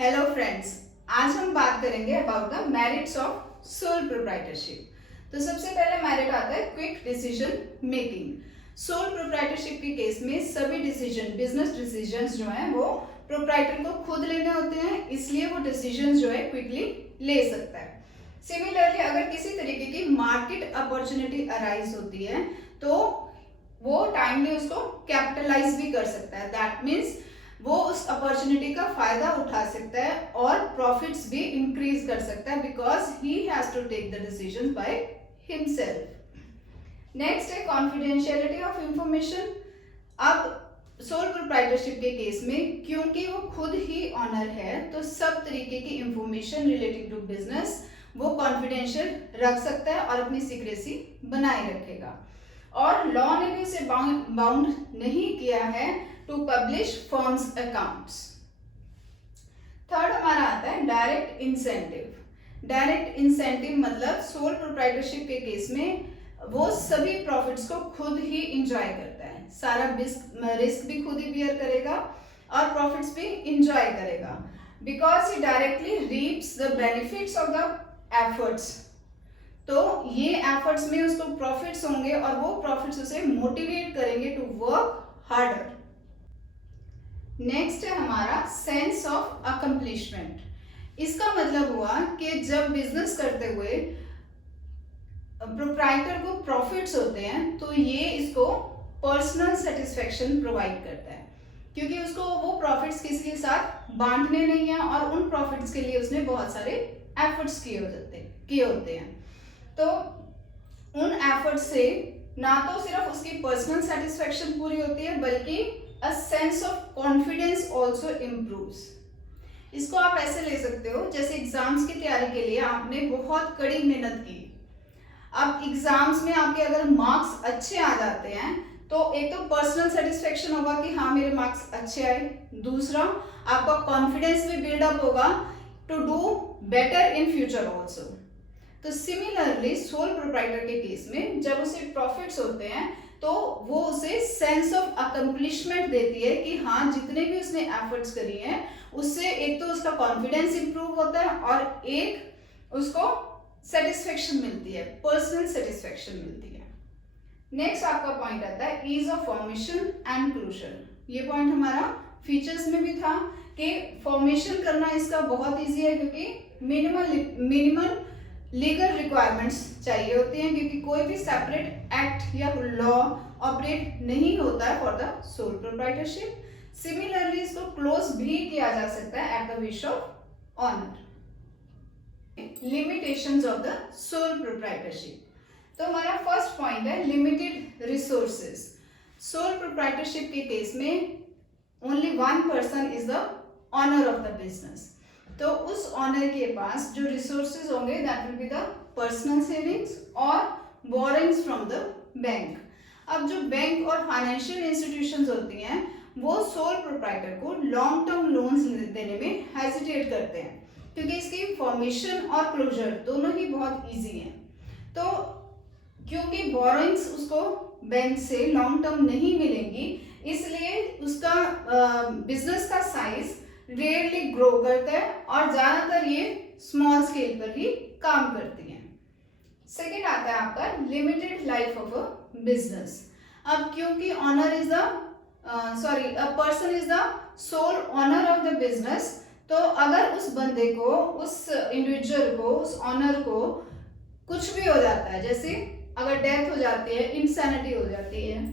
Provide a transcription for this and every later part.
Hello friends, आज हम बात करेंगे about the merits of soul proprietorship. तो सबसे पहले मेरिट आता है quick decision making. Soul proprietorship के केस में सभी डिसीजन, बिजनेस डिसीजंस जो हैं वो प्रोप्राइटर को खुद लेने होते हैं, इसलिए वो डिसीजंस जो है क्विकली ले सकता है। सिमिलरली अगर किसी तरीके की मार्केट अपॉर्चुनिटी अराइज होती है तो वो टाइमली उसको कैपिटलाइज भी कर सकता है। दैट मीन्स वो उस अपॉर्चुनिटी का फायदा उठा सकता है और प्रॉफिट्स भी इंक्रीज कर सकता है because he has to take the decision by himself. Next है कॉन्फिडेंशियलिटी ऑफ इंफॉर्मेशन। अब सोल प्रोप्राइटरशिप के केस में क्योंकि वो खुद ही ऑनर है तो सब तरीके की इंफॉर्मेशन रिलेटेड टू बिजनेस वो कॉन्फिडेंशियल रख सकता है और अपनी सीक्रेसी बनाए रखेगा। और लॉ ने भी उसे बाउंड नहीं किया है to publish firms accounts. Third हमारा आता है डायरेक्ट इंसेंटिव। डायरेक्ट इंसेंटिव मतलब सोल प्रोप्राइटरशिप के केस में वो सभी प्रॉफिट्स को खुद ही इंजॉय करता है, सारा रिस्क भी खुद ही बियर करेगा और प्रॉफिट्स भी इंजॉय करेगा because he directly reefs the benefits of the efforts. तो ये एफर्ट्स में उसको प्रॉफिट्स होंगे और वो प्रॉफिट्स उसे मोटिवेट करेंगे टू वर्क हार्डर। नेक्स्ट है हमारा सेंस ऑफ अकम्प्लिशमेंट। इसका मतलब हुआ कि जब बिजनेस करते हुए प्रोप्राइटर को प्रॉफिट्स होते हैं तो ये इसको पर्सनल सेटिस्फेक्शन प्रोवाइड करता है क्योंकि उसको वो प्रॉफिट्स किसी के साथ बांटने नहीं है और उन प्रॉफिट्स के लिए उसने बहुत सारे एफर्ट्स किए होते हैं। तो उन एफर्ट्स से ना तो सिर्फ उसकी पर्सनल सेटिस्फेक्शन पूरी होती है बल्कि a sense of confidence also improves. इसको आप ऐसे ले सकते हो जैसे एग्जाम्स की तैयारी के लिए आपने बहुत कड़ी मेहनत की। अब एग्जाम्स में आपके अगर मार्क्स अच्छे आ जाते हैं तो एक तो पर्सनल सेटिस्फेक्शन होगा कि हाँ मेरे मार्क्स अच्छे आए, दूसरा आपका कॉन्फिडेंस भी बिल्डअप होगा to do better in future also. तो सिमिलरली सोल प्रोप्राइटर के केस में जब उसे प्रॉफिट्स होते हैं तो वो उसे सेंस ऑफ अकम्प्लिशमेंट देती है कि हाँ जितने भी उसने एफर्ट्स करी हैं उससे एक तो उसका कॉन्फिडेंस इंप्रूव होता है और एक उसको सेटिस्फेक्शन मिलती है, पर्सनल सेटिस्फेक्शन मिलती है। नेक्स्ट आपका पॉइंट आता है ease of formation and closure. ये पॉइंट हमारा फीचर्स में भी था कि फॉर्मेशन करना इसका बहुत ईजी है क्योंकि मिनिमल लीगल रिक्वायरमेंट्स चाहिए होती हैं क्योंकि कोई भी सेपरेट एक्ट या लॉ ऑपरेट नहीं होता है for the sole proprietorship. Similarly इसको क्लोज भी किया जा सकता है at the wish of owner. Limitations of the sole proprietorship. तो हमारा फर्स्ट पॉइंट है लिमिटेड रिसोर्सेज। सोल प्रोप्राइटरशिप के केस में only one person is the owner of the business. तो उस ऑनर के पास जो रिसोर्सेज होंगे that will be the personal savings और बोरिंग्स फ्रॉम द बैंक। अब जो बैंक और फाइनेंशियल इंस्टीट्यूशंस होती हैं वो सोल प्रोप्राइटर को लॉन्ग टर्म लोन्स देने में हेजिटेट करते हैं क्योंकि इसकी फॉर्मेशन और क्लोजर दोनों ही बहुत इजी हैं। तो क्योंकि बोरिंग्स उसको बैंक से लॉन्ग टर्म नहीं मिलेंगी इसलिए उसका बिजनेस का साइज रेयरली ग्रो करता है और ज्यादातर ये स्मॉल स्केल पर ही काम करती हैं। सेकेंड आता है आपका limited life of a business. अब क्योंकि owner is the a person is the sole owner of the business तो अगर उस बंदे को, उस इंडिविजुअल को, उस ऑनर को कुछ भी हो जाता है, जैसे अगर डेथ हो जाती है, इंसैनिटी हो जाती है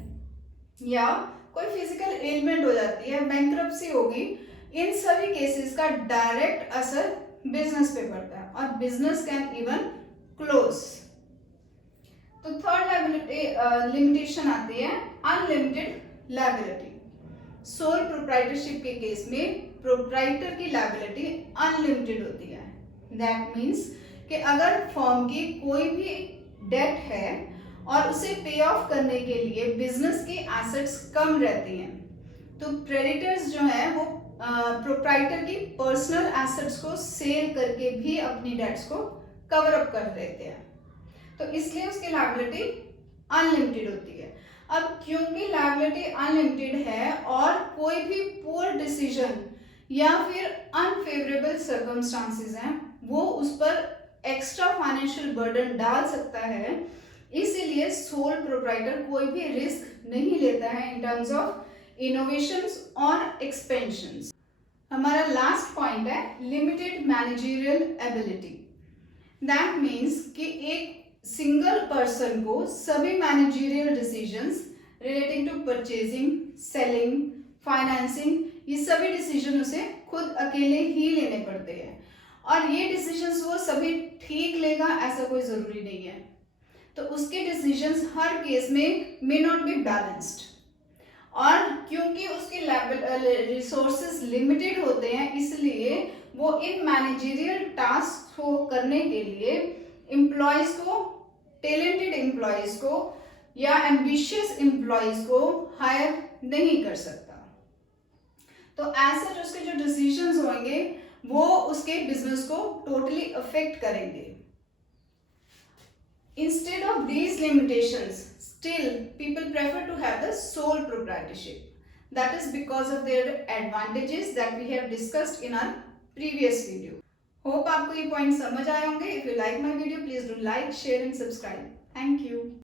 या कोई फिजिकल एलिमेंट हो जाती है, बैंक्रप्सी होगी, इन सभी केसेस का डायरेक्ट असर बिजनेस पे पड़ता है और बिजनेस कैन इवन क्लोज। तो थर्ड लिमिटेशन आती है अनलिमिटेड लायबिलिटी। सोल प्रोप्राइटरशिप के केस में प्रोप्राइटर की लायबिलिटी अनलिमिटेड होती है। दैट मीन्स कि अगर फर्म की कोई भी डेट है और उसे पे ऑफ करने के लिए बिजनेस की एसेट्स कम रहती हैं तो क्रेडिटर्स जो है वो प्रोप्राइटर की पर्सनल एसेट्स को सेल करके भी अपनी डेट्स को कवर अप कर देते हैं तो इसलिए उसकी लायबिलिटी अनलिमिटेड होती है। अब क्योंकि लायबिलिटी अनलिमिटेड है और कोई भी पुअर डिसीजन या फिर अनफेवरेबल सर्कमस्टांसेस हैं, वो उस पर एक्स्ट्रा फाइनेंशियल बर्डन डाल सकता है। इसीलिए सोल प्रोप्राइटर कोई भी रिस्क नहीं लेता है इन टर्म्स ऑफ इनोवेशंस और एक्सपेंशंस। हमारा लास्ट पॉइंट है limited managerial ability. That means कि एक सिंगल पर्सन को सभी managerial decisions relating to purchasing, selling, financing, ये सभी डिसीजन उसे खुद अकेले ही लेने पड़ते हैं, और ये डिसीजंस वो सभी ठीक लेगा ऐसा कोई ज़रूरी नहीं है। तो उसके डिसीजंस हर केस में मे नॉट बी बैलेंस्ड, और क्योंकि उसके रिसोर्सेज लिमिटेड होते हैं, इसलिए वो इन मैनेजरियल टास्क को करने के लिए एम्प्लॉयज को, टैलेंटेड एम्प्लॉयज को या एम्बिशियस एम्प्लॉयज को हायर नहीं कर सकता। तो ऐसे जो उसके जो डिसीजंस होंगे वो उसके बिजनेस को टोटली अफेक्ट करेंगे। Instead of these limitations, still people prefer to have the sole proprietorship. That is because of their advantages that we have discussed in our previous video. Hope आपको ये point समझ आए होंगे. If you like my video, please do like, share and subscribe. Thank you.